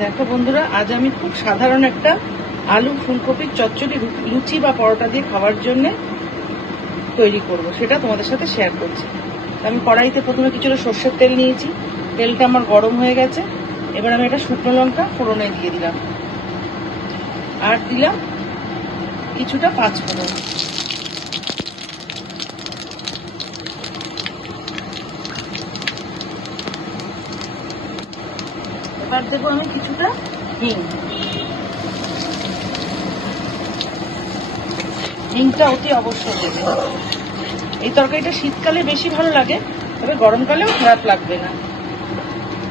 দেখো বন্ধুরা, আজ আমি খুব সাধারণ একটা আলু ফুলকপির চচ্চড়ি লুচি বা পরোটা দিয়ে খাওয়ার জন্য তৈরি করব, সেটা তোমাদের সাথে শেয়ার করছি। আমি কড়াইতে প্রথমে কিছুটা সর্ষের তেল নিয়েছি। তেলটা আমার গরম হয়ে গেছে। এবার আমি একটা শুকনো লঙ্কা ফোড়নে দিয়ে দিলাম, আর দিলাম কিছুটা পাঁচফোড়ন। এবার দেবো আমি কিছুটা হিং। হিংটা অতি অবশ্যই দেবে। এই তরকারিটা শীতকালে বেশি ভালো লাগে, তবে গরমকালেও খারাপ লাগবে না।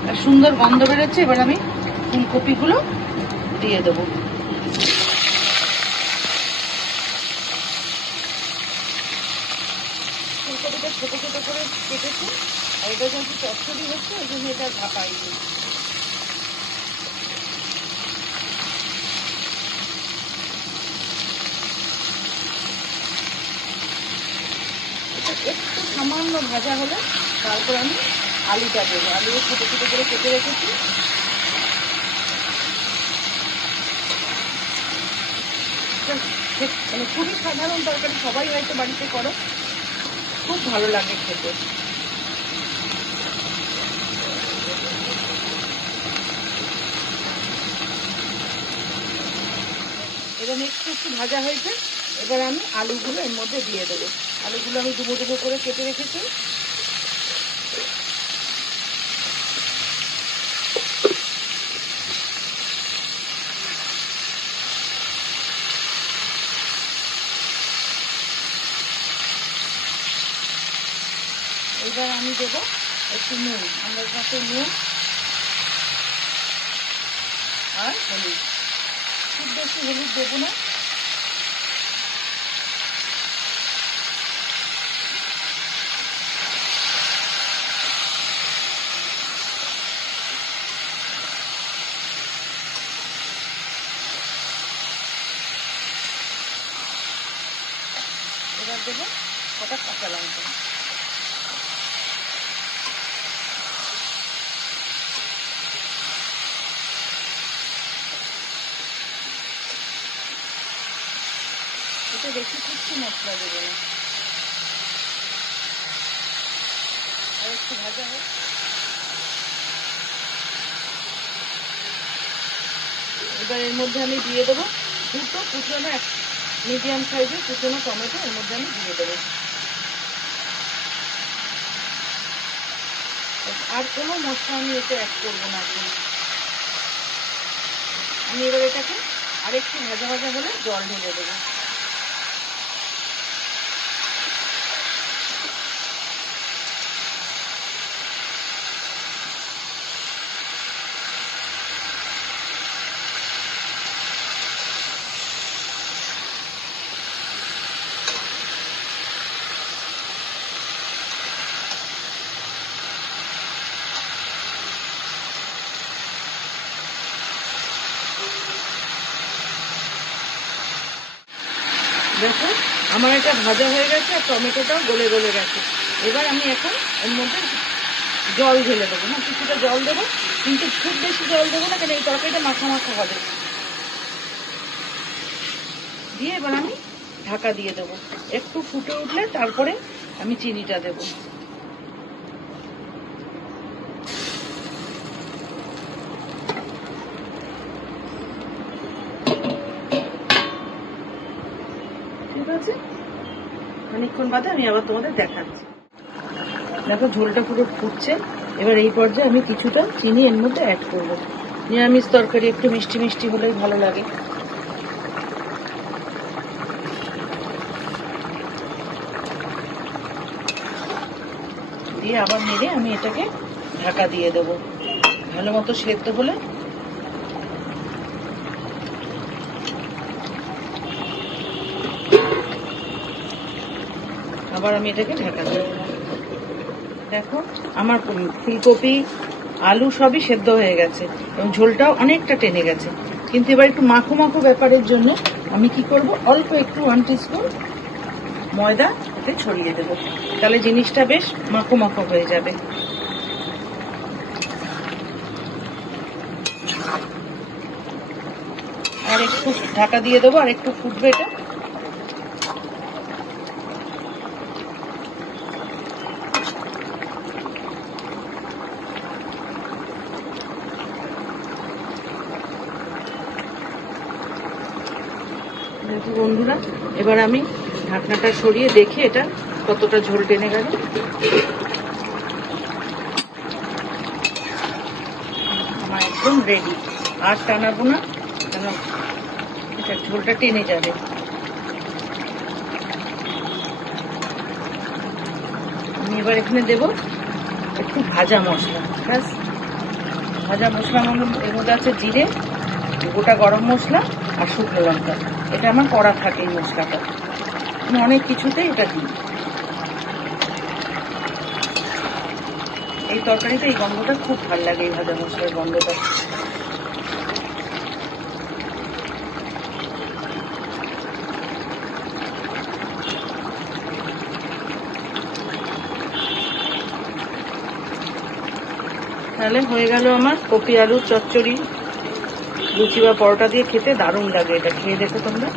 আর সুন্দর গন্ধ বেরোচ্ছে। এবার আমি ফুলকপিগুলো দিয়ে দেবো। ফুলকপিটা ছোটো ছোটো করে কেটেছি, আর এটা যেহেতু চচ্চড়ি হচ্ছে ওই জন্য এটা ঢাকাই দিই। একটু সামান্য ভাজা হলে তারপর আমি আলুটা দেবো। আলু ছোটো ছোটো করে কেটে রেখেছি। মানে খুবই সাধারণ তরকারি, সবাই হয়তো বাড়িতে করো, খুব ভালো লাগে খেতে। এবার একটু একটু ভাজা হয়েছে। এবার আমি আলুগুলো এর মধ্যে দিয়ে দেবো। আলুগুলো আমি ডুবো ডুবো করে কেটে রেখেছি। এবার আমি দেবো একটু নুন, আমার কাছে নুন আর হলুদ। খুব বেশি হলুদ দেবো না। এবার দেবো কটা কাঁচা লঙ্কা। এটা বেশি কিছু মশলা দেবো না, আর একটু ভাজা হোক। এবার এর মধ্যে আমি দিয়ে দেবো দুটো কুচনো, মিডিয়াম সাইজের কুচনো টমেটো এর মধ্যে আমি দিয়ে দেবো। আর কোনো মশলা আমি এতে অ্যাড করবো না এখন। আমি এবার এটাকে আরেকটু ভাজা ভাজা হলে জল ঢেলে দেবো। দেখো আমার এটা ভাজা হয়ে গেছে, আর টমেটোটাও গলে গলে গেছে। এবার আমি এখন এর মধ্যে জল ঢেলে দেবো। না, কিছুটা জল দেবো, কিন্তু খুব বেশি জল দেবো না, কেন এই তরকারিটা মাখা মাখা হবে। দিয়ে এবার আমি ঢাকা দিয়ে দেবো। একটু ফুটে উঠলে তারপরে আমি চিনিটা দেবো। ঠিক আছে, খানিকক্ষণ বাদে আমি আবার তোমাদের দেখাচ্ছি। দেখো ঝোলটা পুরো ফুটছে। এবার এই পর্যায়ে আমি কিছুটা চিনি এর মধ্যে অ্যাড করবো। নিরামিষ তরকারি একটু মিষ্টি মিষ্টি হলেই ভালো লাগে। দিয়ে আবার নেড়ে আমি এটাকে ঢাকা দিয়ে দেবো। ভালো মতো সেদ্ধ হলে আবার আমি এটাকে ঢাকা দেব। দেখো আমার ফুলকপি আলু সবই সেদ্ধ হয়ে গেছে এবং ঝোলটাও অনেকটা টেনে গেছে। কিন্তু এবার একটু মাখো মাখো ব্যাপারের জন্য আমি কি করব, অল্প একটু 1 টিস্পুন ময়দা এতে ছড়িয়ে দেবো। তাহলে জিনিসটা বেশ মাখো মাখো হয়ে যাবে। আর একটু ঢাকা দিয়ে দেবো, আর একটু ফুটবে এটা। দেখো বন্ধুরা, এবার আমি ঢাকনাটা সরিয়ে দেখি এটা কতটা ঝোল টেনে গেল। আমার একদম রেডি, আর টানাবো না, কেন এটা ঝোলটা টেনে যাবে। আমি এবার এখানে দেবো একটু ভাজা মশলা। ব্যাস, ভাজা মশলা এর মধ্যে আছে জিরে, গোটা গরম মশলা আর শুকনো লঙ্কা। এটা আমার করা থাকে এই মশলাটা, আমি অনেক কিছুতে এটা দিই। এই তরকারিতে এই গন্ধটা খুব ভালো লাগে, এই ভাজা মশলার গন্ধটা। তাহলে হয়ে গেল আমার কপি আলুর চচ্চড়ি। লুচি বা পরোটা দিয়ে খেতে দারুণ লাগে, এটা খেয়ে দেখো তোমরা।